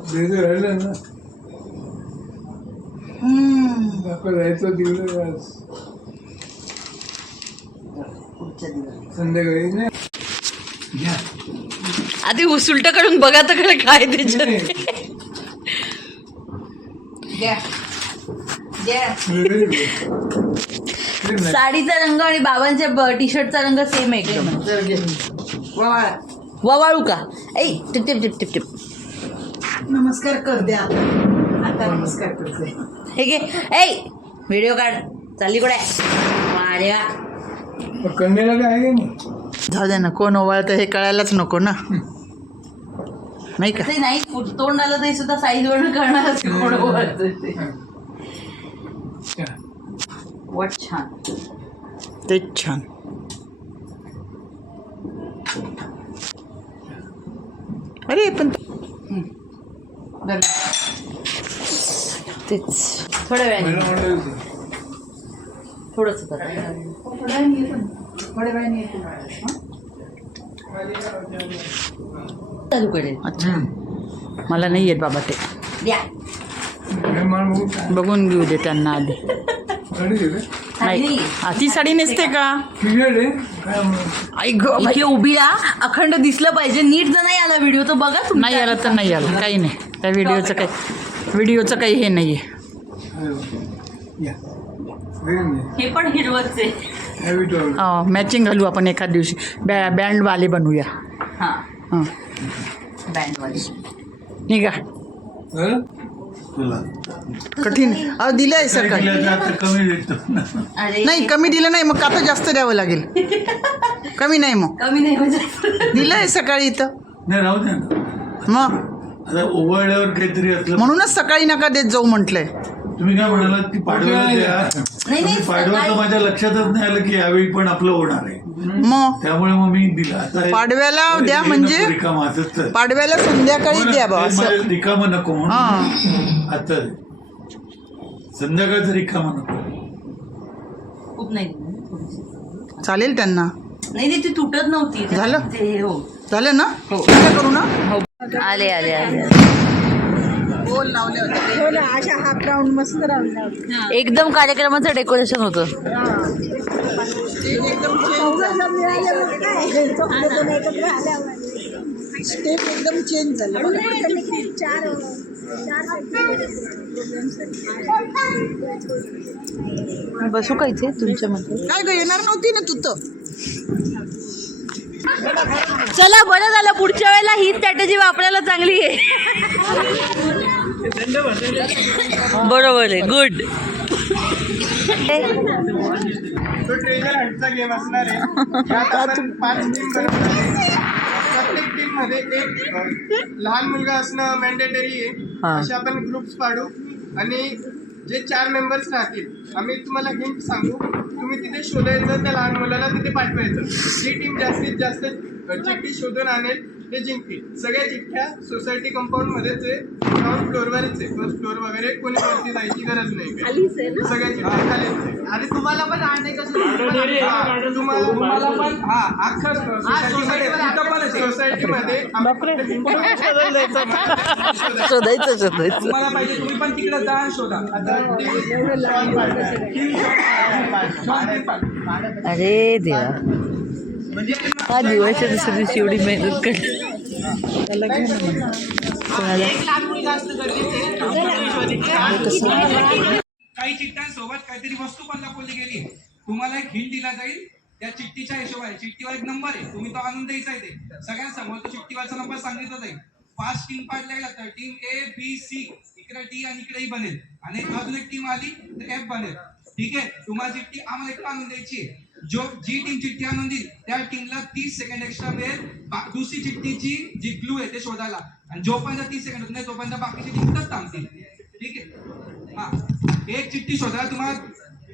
राहिलं ना जायचं दिवस संध्याकाळी नाही आधी उलट काढून बघा तर कडे काय त्याच्यात. साडीचा रंग आणि बाबांच्या टी शर्टचा रंग सेम आहे का? ववाळू का? ऐ tip tip tip tip tip. नमस्कार कर द्या आता नमस्कार करते. हे घे. ऐ व्हिडिओ काढ. चालली कुठे? माझ्या कन्याला काय आहे नाही. जाऊ दे ना, कोण ओवाळतं हे कळायलाच नको ना, नाही का? ते नाही तोंड आलं तरी सुद्धा साईज वरून करणार कोण ओवाळतंय ते. वट छान. तेच छान. अरे पण तेच थोड्या वेळाने थोडंच चालू करेल. अच्छा, मला नाही येत बाबा ते. द्या. बघून घेऊ दे त्यांना आधी. नाही ती साडी नेसते का? आई ग इथे उभी राहा. अखंड दिसलं पाहिजे. नीट जर नाही आला व्हिडिओ तर बघा तुम्ही. नाही आलं तर नाही आलं, काही नाही. त्या व्हिडिओचं काही हे नाही आहे. हे पण हिरवच आहे. मॅचिंग घालू आपण एखाद दिवशी. बँडवाले बनवूया. हां हां बँडवाली निघा. कठीण दिलं आहे सकाळी. अरे नाही कमी दिलं नाही, मग आता जास्त द्यावं लागेल. कमी नाही मग कमी नाही म्हणजे दिलं आहे सकाळी इथं. नाही राहू दे ना. मग आता ओवाळल्यावर काहीतरी असलं. म्हणूनच सकाळी नका देत जाऊ म्हटलंय. तुम्ही काय म्हणालात की पाडव्याला द्या. नाही, पाडव्याचं माझ्या लक्षातच नाही आलं की यावेळी पण आपलं होणार आहे. मग त्यामुळे मग मी दिला. आता पाडव्याला द्या म्हणजे रिकाम असंच तर पाडव्याला संध्याकाळी द्या बा असं. रिकाम नको म्हणून हां आता संध्याकाळचं रिकाम नको. खूप नाही चालेल त्यांना. नाही ती तुटत नव्हती. झालं? ते हो झालं ना? काय करू ना? आले आले आले. बोल लावले होते अशा हाफ राऊंड मस्त राऊंड. एकदम कार्यक्रमाचं डेकोरेशन होतं. स्टेप एकदम चेंज झालं. बसू का इथे तुमच्यामध्ये? काय ग येणार नव्हती ना तू तर. चला बरं झालं. पुढच्या वेळेला ही स्ट्रॅटेजी वापरायला चांगली आहे. बरोबर आहे. गुड. तो ट्रेजर हंटचा गेम असणार आहे. यात आपण 5 टीम बनवणार. प्रत्येक टीम मध्ये एक लहान मुलगा असणं मॅन्डेटरी आहे. असे आपण ग्रुप्स पाडू आणि जे 4 मेंबर्स राहतील आम्ही तुम्हाला हिंट सांगू. तुम्ही तिथे शोधायचं, त्या लहान मुलाला तिथे पाठवायचं. जी टीम जास्तीत जास्त चिठ्ठी शोधून आणेल ते जिंकतील. सगळ्या चिठ्ठ्या सोसायटी कंपाऊंड मध्येच आहे. ग्राउंड फ्लोअरवरच आहे. फर्स्ट फ्लोअर वगैरे कोणी वरती जायची गरज नाही. सगळ्या चिठ्ठ्या खालीच आहे. आणि तुम्हाला पण आणायचं तुम्हाला पण अख्खा सोसायटीमध्ये शोधायचं तुम्हाला पाहिजे तुम्ही पण तिकडे जा शोधा. अरे देवा. हा दिवाळीच्या दुसऱ्या दिवशी एवढी मेहनत करते. काही चिठ्ठ्यांसोबत काहीतरी वस्तू पण दाखवली गेली. तुम्हाला एक हिंट दिला जाईल. त्या चिठ्ठीच्या हिशोबाने चिठ्ठीवर एक नंबर आहे. तुम्ही तो आणून द्यायचा आहे. ते सगळ्यांसमोर तो चिठ्ठीवरचा नंबर सांगितला जाईल. 5 टीम पाडल्या गेल्या तर टीम ए बी सी इकडे डी आणि इकडे ई बनेल. आणि अजून एक टीम आली तर एफ बनेल. ठीक आहे. तुम्हाला चिठ्ठी आम्हाला इकडे आणून द्यायची आहे. जी टीम चिठ्ठी आणून देईल त्या टीमला 30 सेकंड एक्स्ट्रा मिळेल दुसरी चिठ्ठीची जी क्लू आहे ते शोधायला. आणि जोपर्यंत 30 सेकंड होत नाही तोपर्यंत बाकीची चिठ्ठीच थांबतील. ठीक आहे. हा एक चिठ्ठी शोधायला तुम्हाला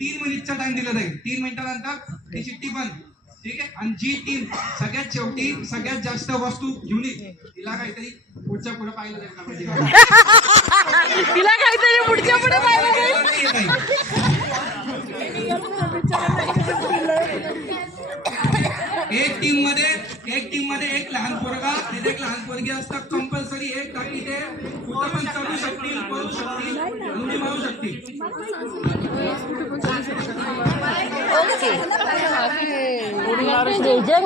3 मिनिटचा टाइम दिला जाईल. 3 मिनिटानंतर ती चिठ्ठी बंद. ठीक आहे. आणि जी टीम सगळ्यात शेवटी सगळ्यात जास्त वस्तू घेऊन येईल तिला काहीतरी पुढच्या पुढे पाहिलं जाईल. तिला काहीतरी पुढच्या पुढे पाहिलं जाईल. एक टीम मध्ये एक लहान पोरगा तिथे एक लहान पोरगी असतात कंपल्सरी. एक टाकी ते कुठं पण चढू शकतील, पळू शकतील, उडी मारू शकतील. ओके लेजर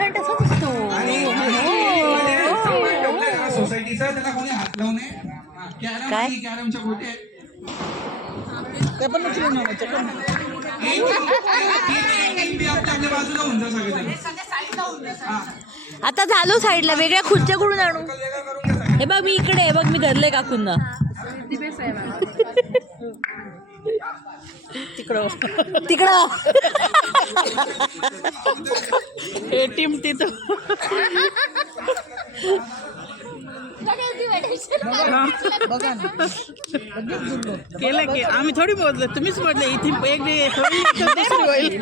हँड असंच असतो. सोसायटीचा त्याला कोणी हात लावू नये. काय? कॅरमच्या गोटे ते पण उचलून आणायचं पण. आपल्या बाजूला होऊन जा सगळेजण. आता झालो साईडला. वेगळ्या खुर्च्या कुठून आणू? वेगळं करून घ्या. हे बघ मी इकडे आहे बघ, मी धरले काकूंना. तिकडं तिकडं हे टीम तिथं. बघा ना केलं की आम्ही थोडी मोजलं, तुम्हीच मोजले. इथे एक थोडी दुसरी होईल.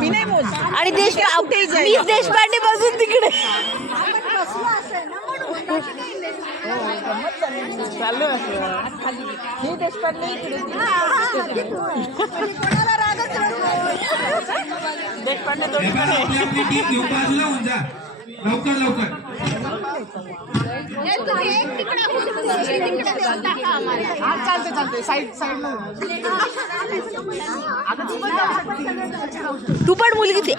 मी नाही मोज. आणि देशपांडे बसून तिकडे. चालू हे देशपांडे देशपांडे दोन्ही पण आहे. आपली टीम घेऊन बाजूला होऊन जा लवकर लवकर. चालते साईड साईडला. तू पण मुलगीच आहे.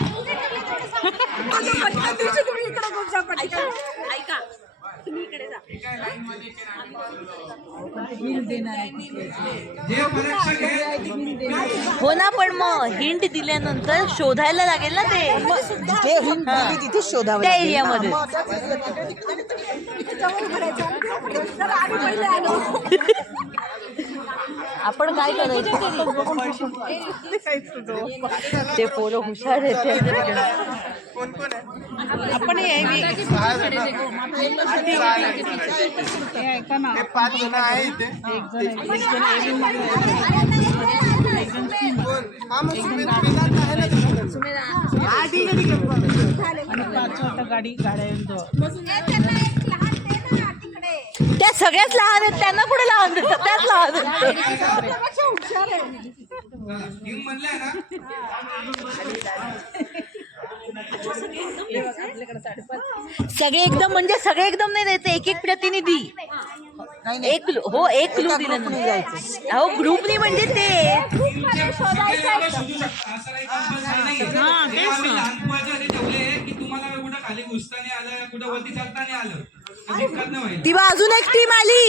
जे परीक्षक आहे हो ना, पण मग हिंट दिल्यानंतर शोधायला लागेल ना ते जे हिंट दिली तिथे शोधावं त्या लागेल ना. एरियामध्ये. आपण काय करायचं? ते पोरं हुशार आहेत. आपण त्या सगळ्याच लहान आहेत, त्यांना कुठे लहान देतात? त्याच लहान आहेत. टीम म्हणलंय ना. सगळे एकदम म्हणजे सगळे एकदम नाही द्यायचे. एक एक प्रतिनिधी. एक एक क्लू दिलं. अहो ग्रुपनी म्हणजे ते शोधू शकता असं काही कंपल्सरी नाहीये. आम्ही लहानपणाच्या आधी ठेवले की तुम्हाला कुठं खाली घुसताना आलं, कुठं वरती चालताना आलं तर दिक्कत नाही होईल. ती अजून एक टीम आली.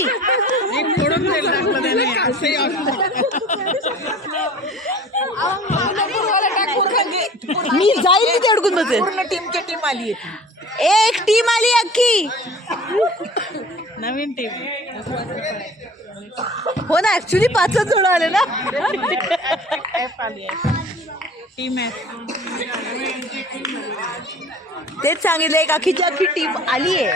मी जाईल तिथे अडकून बसेल. पूर्ण टीमची टीम आली. एक टीम आली अख्खी. नवीन टीम. हो ना, ऍक्च्युली 5च जण आले ना. एफ आली टीम आहे. तेच सांगितलं, एक अख्खीची अख्खी टीम आली आहे.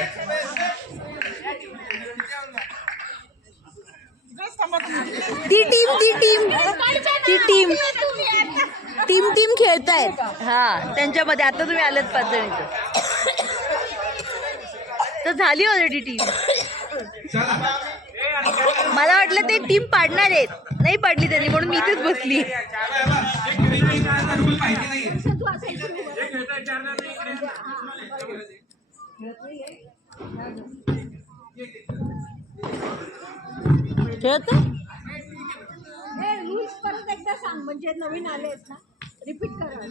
ती टीम खेळतायत. हा, त्यांच्यामध्ये आता तुम्ही आलेत 5 जण. तर झाली ऑलरेडी टीम. मला वाटलं ते टीम पाडणार आहेत, नाही पाडली त्यांनी, म्हणून मी इथेच बसली. खेळत परत एकदा सांग, म्हणजे नवीन आले ना, रिपीट करा.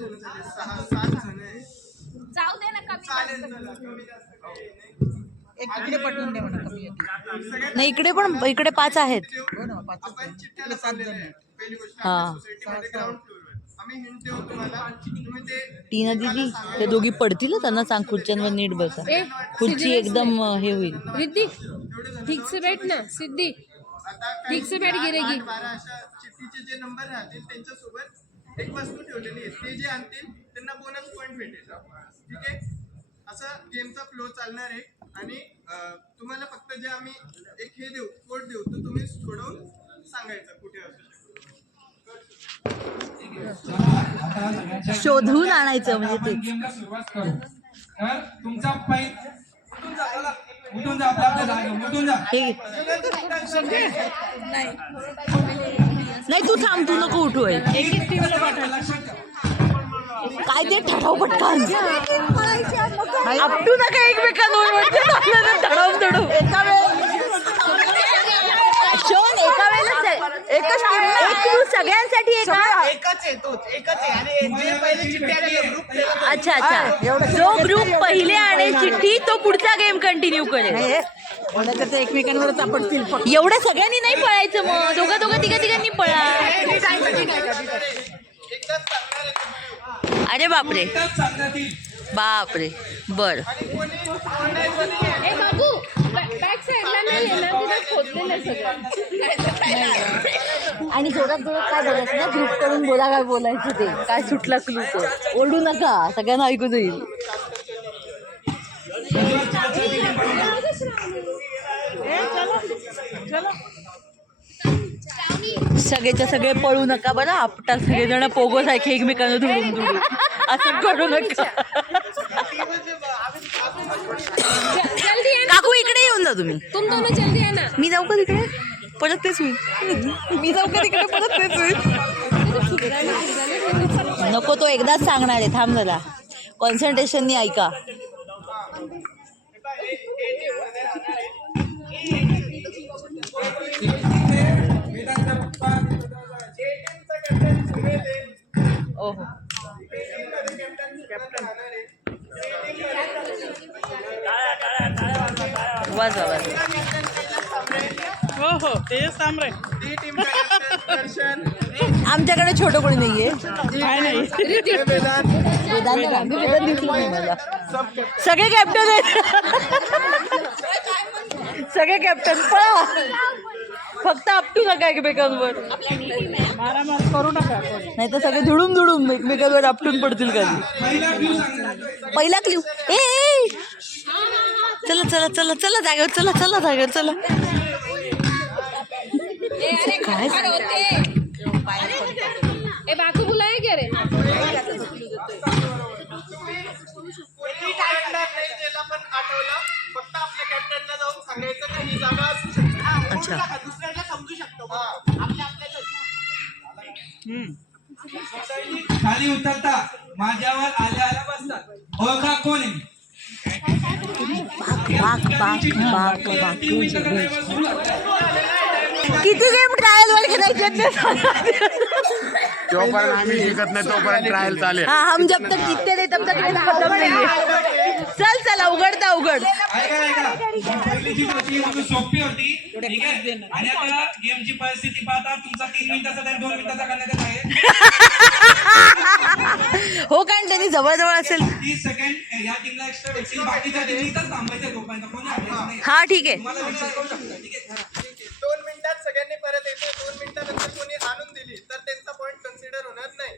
जाऊ दे ना, कमी एक इकडे पटवून दे म्हणा कमी येते. नाही, इकडे 5 आहेत. हो ना, 5च इकडे 7 जण आहेत. हा, टीना दीदी त्या दोघी पडतील, त्यांना सांग खुर्च्यांवर नीट बसा. खुर्ची एकदम हे होईल. रिद्धी ठीक से बैठ ना, सिद्धी ठीक से बैठ गिरेगी. चिठ्ठीचे जे नंबर राहतील त्यांच्यासोबत एक वस्तू ठेवलेली आहे. ते जे आणतील त्यांना बोनस पॉईंट भेटेल. ठीक आहे, असा गेमचा फ्लो चालणार आहे. आणि तुम्हाला फक्त जे आम्ही एक हे देऊ, कोड देऊ, तो तुम्ही सोडवून सांगायचं कुठे असू शकतो. शोधून आणायचं म्हणजे ते. गेमला सुरुवात करू. तर तुमचा पाय उठून जा आपल्या जागेवर, उठून जा. हे नाही तू थांब, तू नको उठू आहे. एक एक टीमला पाठवा. लक्षात ठेवा. काय ते ठराव पटकन आपटू नका एकमेकांवर म्हणजे ठराव ठरव एका वेळेला एकच सगळ्यांसाठी एका एकच आहे तोच, एकच आहे. आणि जे पहिले चिठ्ठी आलेले ग्रुप अच्छा अच्छा जो ग्रुप पहिले आणेल चिठ्ठी तो पुढचा गेम कंटिन्यू करेल. ते एकमेकांवरच आपटतील. एवढ्या सगळ्यांनी नाही पळायचं मग दोघा तिघांनी पळा. अरे बापरे एकदाच सांगण्यात येईल. बापरे बर ए बाबू बॅक साईडला नाही येणार तिथे खोदलेलं आहे सगळं. आणि जोरात काय बोलायचं ना ग्रुप करून बोला काय बोलायचं ते काय सुटला क्लू तो ओरडू नका सगळ्यांना ऐकू जाईल. सगळेच्या सगळे पळू नका बरं आपटा सगळेजण पोगो सारखे एकमेकांना धुडून धुडून असं करू नका. जल्दी ये ना. काकू इकडे येऊन जा तुम्ही. तुम दोनों जल्दी आना. मी जाऊ का तिकडे परत तेच होईल. मी जाऊ का तिकडे परत तेच होईल. नको तो एकदाच सांगणार आहे थांब जरा कॉन्सन्ट्रेशननी ऐका. ओहो वाजवा वाजवा. हो हो ते सांभाळ. आमच्याकडे छोटं कोणी नाहीये. काय नाही. वेदांत दिसलं नाही मला. सगळे कॅप्टन आहेत. सगळे कॅप्टन पळा फक्त आपटू नका एकमेकांवर. मारामार करू नका. नाही तर सगळे धुडूम एकमेकांवर आपटून पडतील कधी. पहिला क्ल्यू ए चला चला चला चला जागेवर चला चला जागेवर चला. काय ए बाकू बुलाया क्या रे. पण आठवलं फक्त आपल्या कॅप्टनला जाऊन सांगायचं की ही जागा असू शकते. अच्छा दुसऱ्याला समजू शकतो. आपल्या खाली उतरता माझ्यावर आल्या बसतात. ओळखा कोण आहे. किती गेम ट्रायल वर खेळायचे जोपर्यंत आम्ही जिंकत नाही तोपर्यंत ट्रायल चालेल. हाँ हम जब तक जीतते नहीं तब तक खत्म नहीं है. चल चल उघडता उघड. ऐका पहिली जी होती ती सोपी होती ठीक आहे. आणि आता गेमची परिस्थिती पाहता तुमचा 3 मिनिटाचा तर 2 मिनिटाचा करण्यात येत आहे. हो कारण त्यांनी जवळ असेल. 30 सेकंड या टीमला एक्स्ट्रा भेटतील. बाकीच्या टीमनी तर थांबायचं तोपर्यंत कोणी आपल्याला नाही. हा ठीक आहे. तुम्हाला विचार करू शकता ठीक आहे. 2 मिनिटात सगळ्यांनी परत येते. 2 मिनिटानंतर कोणी आणून दिली तर त्यांचा पॉईंट कन्सिडर होणार नाही.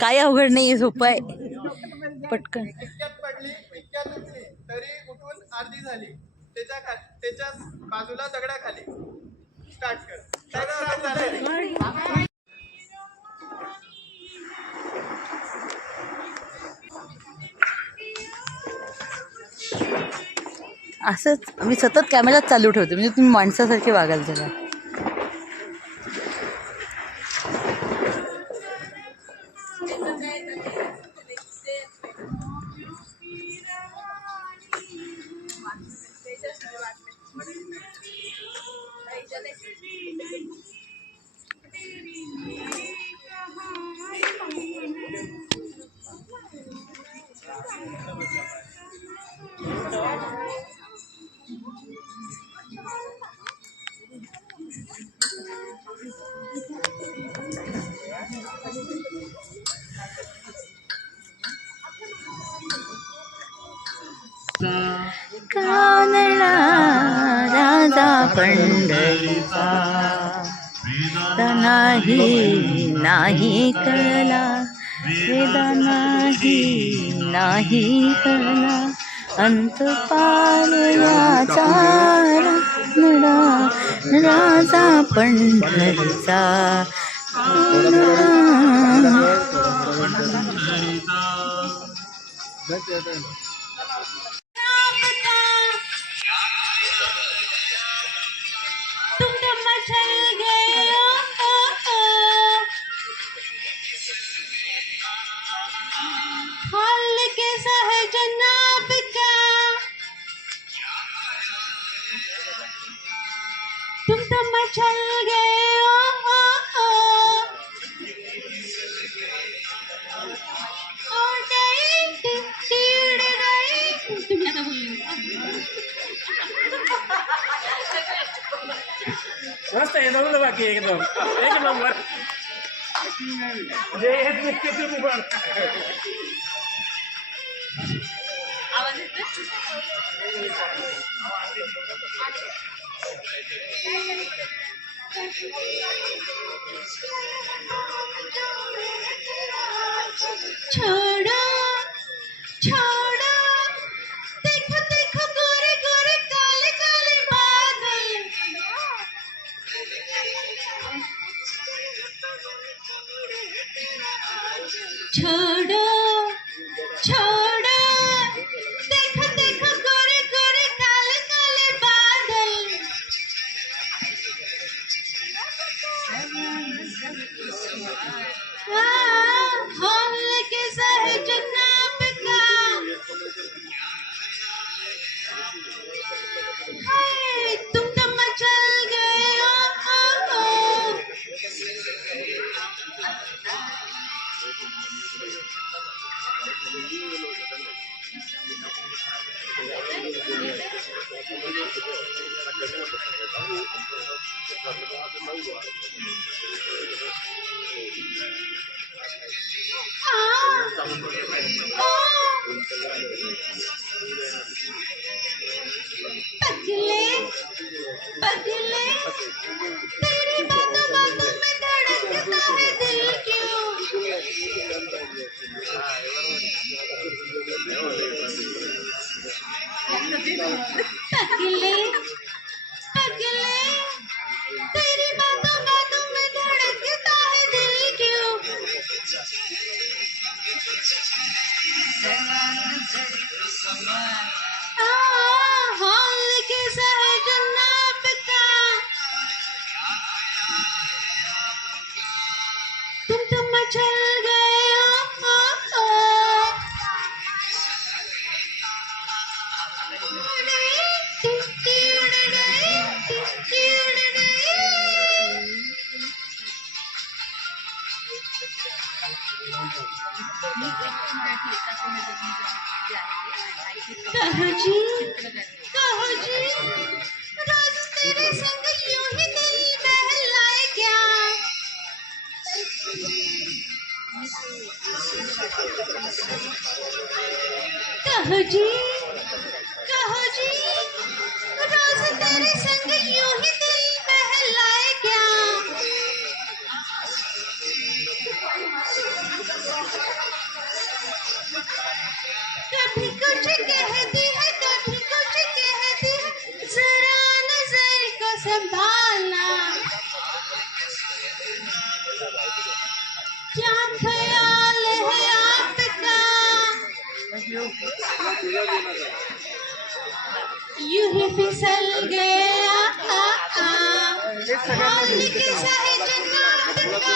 काय अवघड नाहीये सोपं आहे पटकन. इतक्यात पडली इतक्यात उठली तरी उठून अर्धी झाली. त्याच्या बाजूला दगडाखाली स्टार्ट कर. असंच मी सतत कॅमेरा चालू ठेवते म्हणजे तुम्ही माणसासारखे वागाल जरा. कानडा राजा पंढरीचा नाही कळला वेद नाही कळला अंत पावयाचा राजा पंढरीचा. हाल कैसा है जनाब का, तुम तो मचल गए ओ, ओ, ओ। तुम्ही आता बोलू मस्त आहे जमलं बाकी एकदम एक नंबर जे येत नाही ते तुम्ही बघ. आवाज येतोय? छोड़ो छोड़ो, देखो देखो गोरे गोरे काले काले बादल, छोड़ो छोड़ो, देखो देखो गोरे गोरे काले काले बादल, हाल कैसा है जनाब का, हाय तुम तो मचल गए ओ, ओ, ओ। पगले पगले, तेरी बातों बातों में धड़कता है दिल क्यों, पगले पगले, तेरी बातों बातों में धड़कता है दिल क्यों, हाल कैसा है जनाब का, तुम तो मचल गए ओ, ओ, ओ। कहो जी रोज तेरे संग यूं ही दिल बहलाए क्या, कहो जी रोज तेरे संग यूं ही दिल बहलाए क्या, कभी कुछ कहती है कभी कुछ कहती है, जरा नजर को संभालना, क्या ख्याल है आपका, यूं ही फिसल गया हाल कैसा है जनाब का,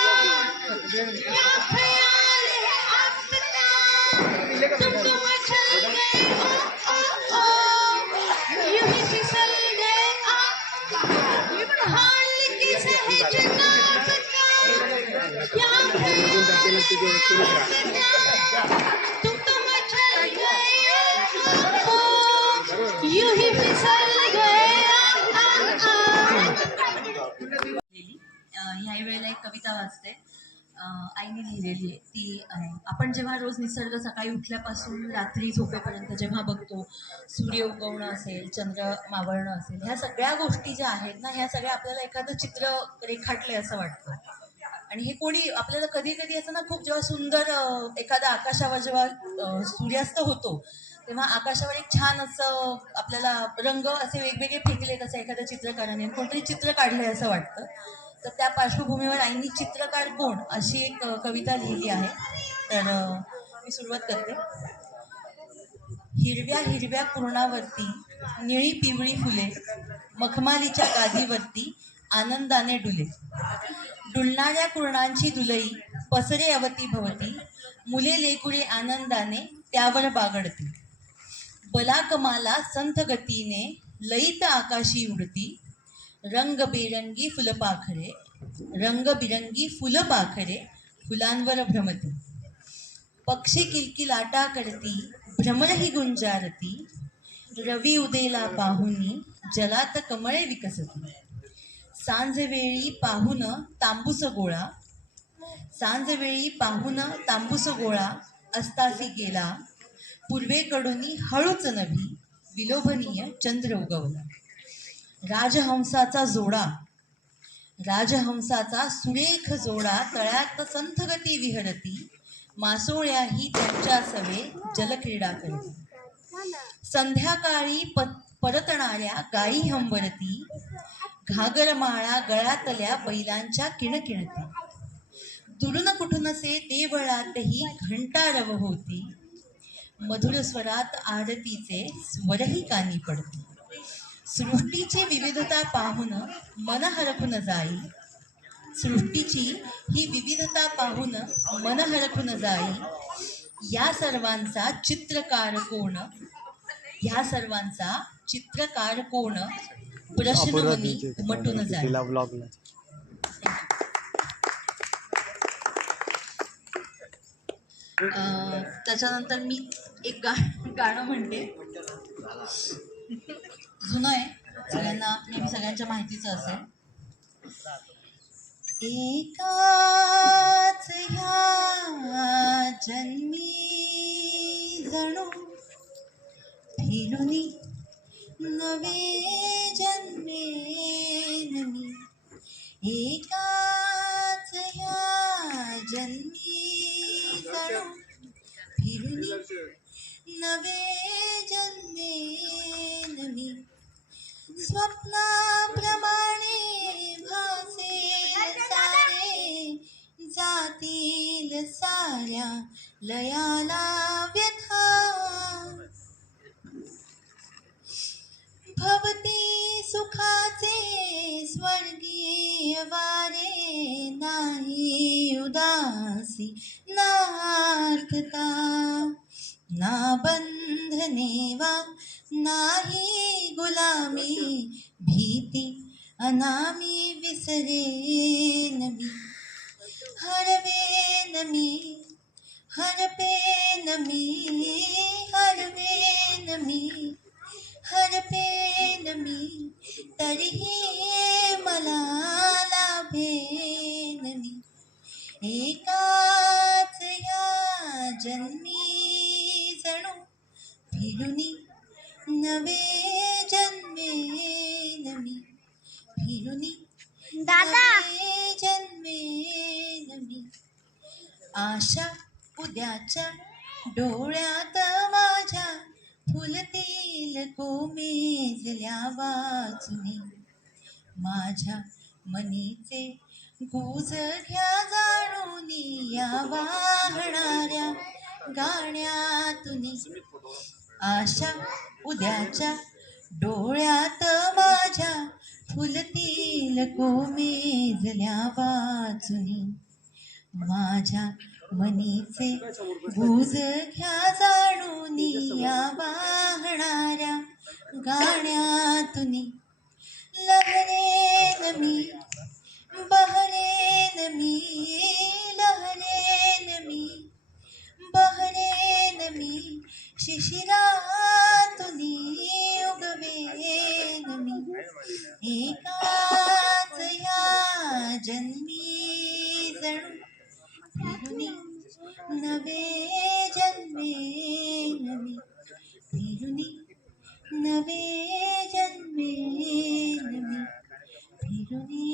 क्या ख्याल है आपका, तुम तो मचल गए ओ, ओ, ओ। यूं ही फिसल गए हाल कैसा है जनाब का, क्या ख्याल है आपका, तुम तो मचल गए ओ, ओ। यूं ही फिसल गए ह्या वेळेला एक कविता वाचते, आईने लिहिलेली आहे ती. आपण जेव्हा रोज निसर्ग सकाळी उठल्यापासून रात्री झोपेपर्यंत जेव्हा बघतो, सूर्य उगवणं असेल, चंद्र मावळणं असेल, ह्या सगळ्या गोष्टी ज्या आहेत ना, ह्या सगळ्या आपल्याला एखादं चित्र रेखाटले असं वाटतं. आणि हे कोणी आपल्याला कधी कधी असं ना, खूप जेव्हा सुंदर एखाद्या आकाशावर जेव्हा सूर्यास्त होतो, तेव्हा आकाशावर एक छान असं आपल्याला रंग असे वेगवेगळे फेकले कसं एखाद्या चित्रकाराने कोणतरी चित्र काढलंय असं वाटतं. तर त्या पार्श्वभूमीवर आईनी चित्रकार कोण अशी एक कविता लिहिली आहे. तर मी सुरुवात करते. हिरव्या हिरव्या पूर्णावरती निळी पिवळी फुले, मखमालीच्या गादीवरती आनंदाने डुले, डुलणाऱ्या कुरणांची दुलई पसरे अवती भवती, मुले लेकुरे आनंदाने त्यावर बागडती. बलाकमाला संथ गतीने लईत आकाशी उडती. रंगबेरंगी फुलपाखरे रंगबिरंगी फुलपाखरे फुलांवर भ्रमती. पक्षी किलकिलाटा करती भ्रमरही गुंजारती. रवी उदेला पाहुनी जलात कमळे विकसती. सांजवेळी पाहुन तांबूस गोळा सांजवेळी पाहुन तांबूस गोळा अस्तासी गेला. पूर्वेकडून हळूच नभी विलोभनीय चंद्र उगवला. राजहंसाचा सुरेख जोडा तळ्यात संथगती विहरती. मासोळ्याही त्यांच्या सवे जलक्रीडा करती. संध्याकाळी परतणाऱ्या गायी हंबरती. घागरमाळा गळ्यातल्या बैलांच्या किणकिणती. दुरून कुठूनसे देवळातही घंटारव होती. मधुर स्वरात आरतीचे स्वरही कानी पडते. सृष्टीची विविधता पाहून मन हरखून जाई. सृष्टीची ही विविधता पाहून मन हरखून जाई. या सर्वांचा चित्रकार कोण प्रश्नवनी उमटून जाई. त्याच्यानंतर मी एक गाणं म्हणते. जुनं आहे, सगळ्यांना नेहमी सगळ्यांच्या माहितीचं असेल. एकाच ह्या जन्मी जणू फिरुनी नवे जन्मे नमी. एकाच ह्या जन्मी जणू फिरुनी नवे जन्मे नमी. स्वप्नाप्रमाणे भासेल सारे जातील साऱ्या लयाला व्यथा. भवती सुखाचे स्वर्गीय वारे नाही उदासी नार्थता. ना बंधने वा नाही गुलामी भीती अनामी विसरेन मी. हरवेन मी हरपेन मी हरवेन मी हरपेन मी तरीही मला लाभेन मी. एकाच या जन्मी जणू फिरुनी नवे जन्मे नमी. फिरुनी नवे जन्मे नमी. आशा उद्याच्या डोळ्यात माझ्या फुलतील कोमेजल्या वाचुनी. माझ्या मनीचे गुज घ्या जाणून या वाहणाऱ्या गाण्यातुनी. आशा उद्याच्या डोळ्यात माझ्या फुलतील कोमेजल्या वाचुनी. माझ्या मनीचे गुज घ्या जाणून या वाहणाऱ्या गाण्यातुनी. लहरेन मी बहरेन मी लहरेन मी बहरेन मी. शिशिरातुनी उगवेन मी. एकाच या जन्मी जणू फिरुनी नवे जन्मे नमी. फिरुनी नवे जन्मे नमी. फिरुनी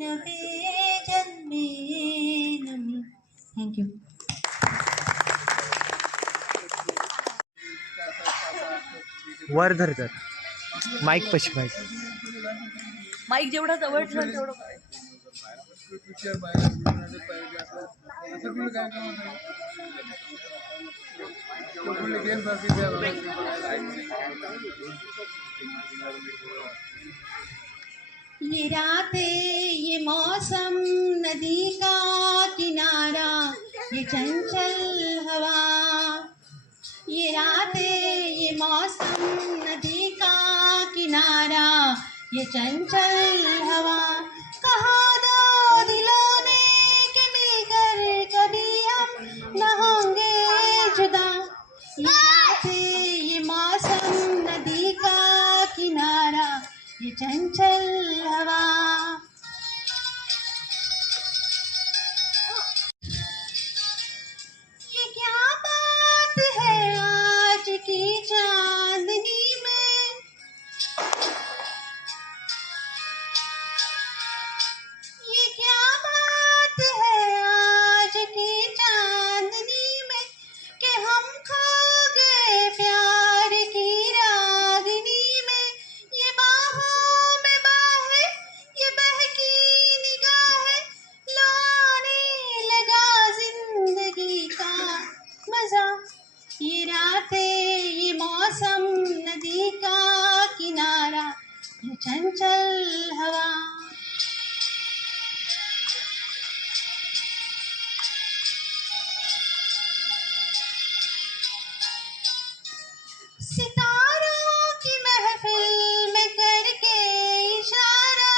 नवे जन्मे नमी. थँक्यू. वर धर तर माईक पशी माईक. माईक जेवढा जवळ ठेवलं तेवढं ये रातें ये मौसम नदी का किनारा ये चंचल हवा, ये रातें ये मौसम नदी का किनारा ये चंचल हवा, कहा दो दिलों ने कि मिलकर कभी हम न होंगे जुदा, ये रातें ये मौसम नदी का किनारा ये चंचल हवा। ये क्या बात है आज की चांदनी में, ये क्या बात है आज की चांदनी में कि हम खो गए प्यार की रागनी में, ये बाहों में बाहें ये बहकी निगाहें, लाने लगा जिंदगी का मजा, ये रातें ये मौसम नदी का किनारा ये चंचल हवा। सितारों की महफिल में करके इशारा,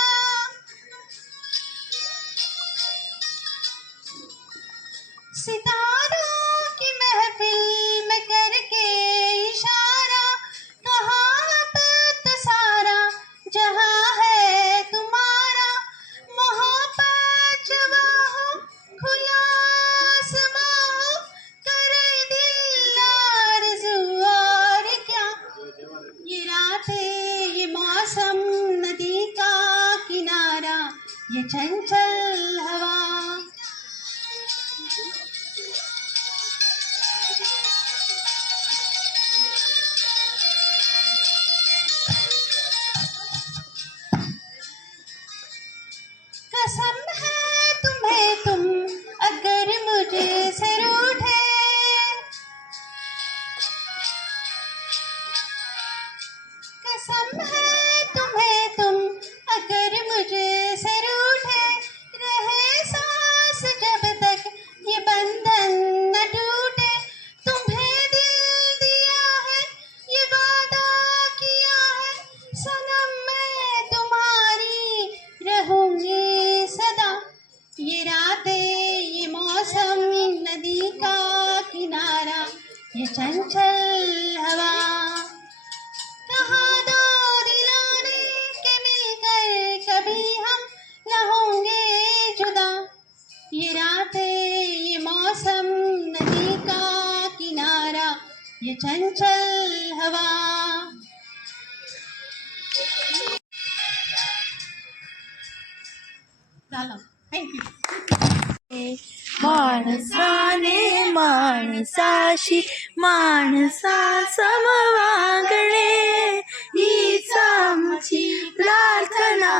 सितारों की महफिल में करके इशारा, कहाँ तक सारा जहाँ है तुम्हारा, मोहब्बत जवा हो खुला आसमां हो, करे दिल आरज़ू और क्या, ये रातें ये मौसम नदी का किनारा ये चंचल हवा। कसम है तुम्हें तुम अगर मुझे से रूठे, कसम है तुम्हें तुम अगर मुझे से रूठे, रहे सांस जब तक ये बंधन न टूटे, तुम्हें दिल दिया है ये वादा किया है, सनम मैं तुम्हारी रहूंगी सदा, ये रातें ये मौसम नदी का किनारा ये चंचल हवा, कहा दो दिलों ने कि मिलकर कभी हम न होंगे जुदा, ये रातें ये मौसम नदी का किनारा ये चंचल हवा। थँक्यू। माणसाने माणसाशी माणसा समवागणे हीच आमची प्रार्थना,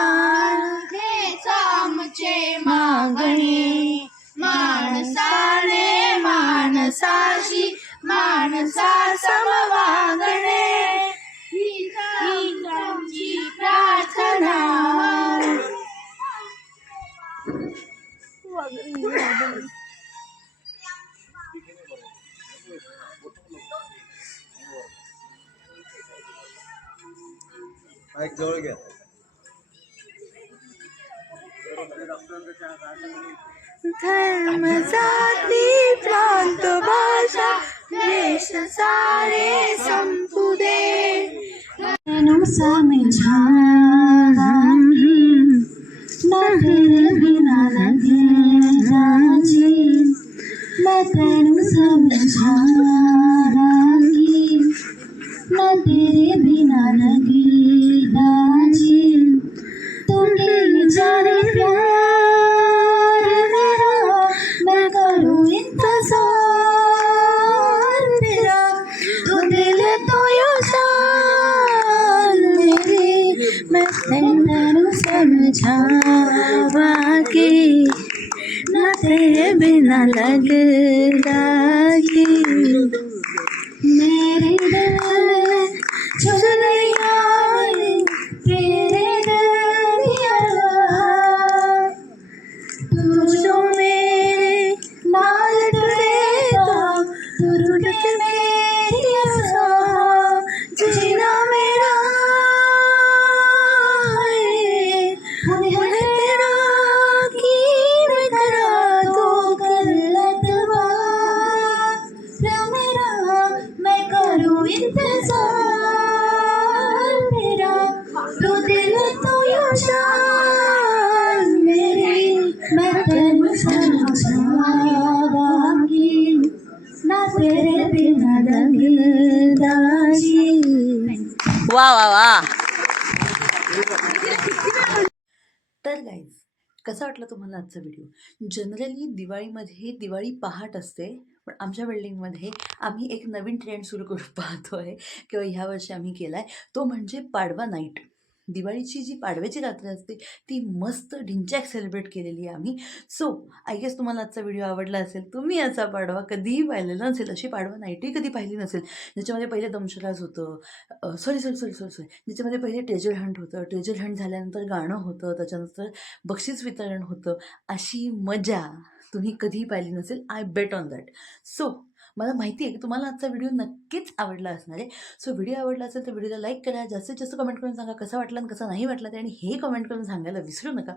हेच आमचे मागणे, माणसाने माणसाशी माणसा समवागणे हीच आमची प्रार्थना। जवळ घ्या। धर्म जाती प्रांत भाषा देश सारे संपू दे, तेनु समझा न तेरे बिना लगेगा जी, मैं तेनु समझा न तेरे बिना लगेगा जी, तुझे जाने प्यार मेरा मैं करूँ इंतजार तेरा, तो दिल तो यो जान मेरी, मैं तेनु समझावा कि न तेरे बिना लगेगा जी, मेरे दिल चुन लिया तेरे दिल दिया इंतजार मेरा, तू दिल तो यूं शान मेरी, मैं तेनू समझावांगी ना तेरे बिना लगदा जी. वा वा वा. तर गाईज, कसा वाटला तुम्हाला आजचा व्हिडिओ? जनरली दिवाळीमध्ये दिवाळी पहाट असते, पण आमच्या बिल्डिंगमध्ये आम्ही एक नवीन ट्रेंड सुरू करून पाहतो आहे किंवा ह्या वर्षी आम्ही केला आहे, तो म्हणजे पाडवा नाईट. दिवाळीची जी पाडव्याची रात्र असते ती मस्त ढिंचॅक सेलिब्रेट केलेली आहे आम्ही. सो आय गेस तुम्हाला आजचा व्हिडिओ आवडला असेल. तुम्ही याचा पाडवा कधीही पाहिलेला नसेल, अशी पाडवा नाईटही कधी पाहिली नसेल, ज्याच्यामध्ये पहिले दमशराज होतं, सॉरी ज्याच्यामध्ये पहिले ट्रेजर हंट होतं, ट्रेजर हंट झाल्यानंतर गाणं होतं, त्याच्यानंतर बक्षीस वितरण होतं. अशी मजा तुम्ही कधीही पाहिली नसेल. I bet on that. So मला माहिती आहे की तुम्हाला आजचा व्हिडिओ नक्कीच आवडला असणार आहे. सो व्हिडिओ आवडला असेल तर व्हिडिओला लाईक करा, जास्तीत जास्त कमेंट करून सांगा कसा वाटला आणि कसा नाही वाटला ते. आणि हे कमेंट करून सांगायला विसरू नका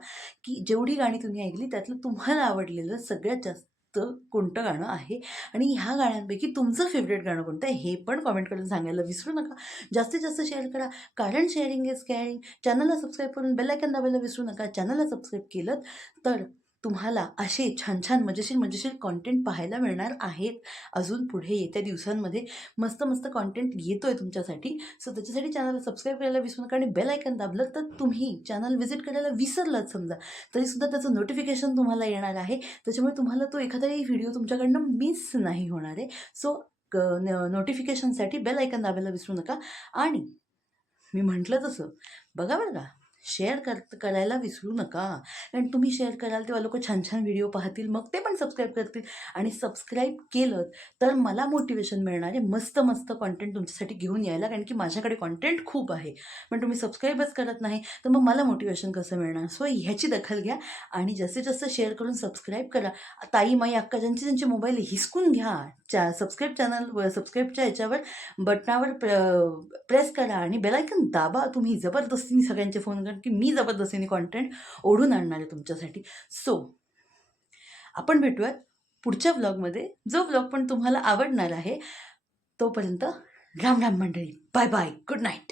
की जेवढी गाणी तुम्ही ऐकली त्यातलं तुम्हाला आवडलेलं सगळ्यात जास्त कोणतं गाणं आहे आणि ह्या गाण्यांपैकी तुमचं फेवरेट गाणं कोणतं आहे हे पण कमेंट करून सांगायला विसरू नका. जास्तीत जास्त शेअर करा, कारण शेअरिंग इज केअरिंग. चॅनलला सबस्क्राईब करून बेल आयकॉन दाबायला विसरू नका. चॅनलला सबस्क्राईब केलं तर तुम्हाला असे छान छान मजेशीर कॉन्टेंट पाहायला मिळणार आहेत. अजून पुढे येत्या दिवसांमध्ये मस्त कॉन्टेंट येतो आहे तुमच्यासाठी. सो त्याच्यासाठी चॅनलला सबस्क्राईब करायला विसरू नका आणि बेल आयकॉन दाबलं तर तुम्ही चॅनल व्हिजिट करायला विसरलात समजा तरीसुद्धा त्याचं नोटिफिकेशन तुम्हाला येणार आहे. त्याच्यामुळे तुम्हाला तो एखादाही व्हिडिओ तुमच्याकडनं मिस नाही होणार आहे. सो नोटिफिकेशनसाठी बेल आयकॉन दाबायला विसरू नका. आणि मी म्हटलं तसं बघा बरं का, शेअर करायला विसरू नका. कारण तुम्ही शेअर कराल तेव्हा लोक छान छान व्हिडिओ पाहतील, मग ते पण सबस्क्राईब करतील. आणि सबस्क्राईब केलं तर मला मोटिवेशन मिळणार आहे मस्त कॉन्टेंट तुमच्यासाठी घेऊन यायला. कारण की माझ्याकडे कॉन्टेंट खूप आहे, पण तुम्ही सबस्क्राईबच करत नाही तर मग मला मोटिवेशन कसं मिळणार? सो ह्याची दखल घ्या आणि जास्तीत जास्त शेअर करून सबस्क्राईब करा. ताई माई अक्का ज्यांचे मोबाईल हिसकून घ्या, सबस्क्राईबच्या याच्यावर बटनावर प्रेस करा आणि बेलायकन दाबा. तुम्ही जबरदस्तीने सगळ्यांचे फोन करा की मी जबरदस्तीने कॉन्टेंट ओढून आणणार आहे तुमच्यासाठी. सो आपण भेटूयात पुढच्या व्लॉगमध्ये, जो व्लॉग पण तुम्हाला आवडणार आहे. तोपर्यंत राम राम मंडळी, बाय बाय, गुड नाईट.